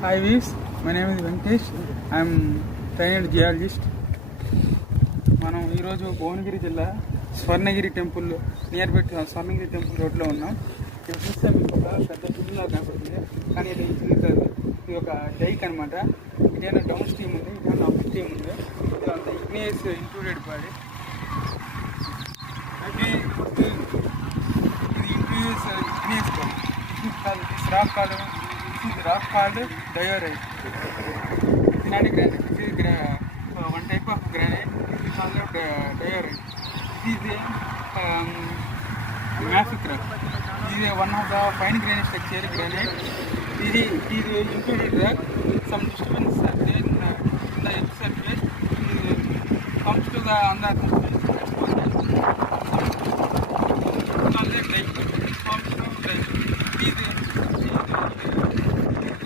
Hi Vives, my name is Venkatesh. I am trained geologist. మనం ఈరోజు భువనగిరి జిల్లా Swarnagiri temple near by Swarnagiri టెంపుల్ రోడ్లో ఉన్నాం. ఇక్కడ చూస్తే మీకు ఒక పెద్ద తుమ్మిలా కనపడుతుంది, కానీ ఇది చిన్న కాదు. ఇది ఒక డైక్ అనమాట. ఇదేనా డౌన్ స్ట్రీమ్ ఉంది, ఇదేనా అప్ స్ట్రీమ్ ఉంది. ఇది అంతా ఇగ్నియస్ ఇంక్లూడెడ్ బాడీ. ఇది includes igneous body. This rock called diorite. It's not a granite. This is one type of granite. It is called diorite. This is a mafic rock. This is one of the fine grained structure granite. It is included rock. Some disturbance there in the earth surface. It comes to the on the surface. It's called a dike.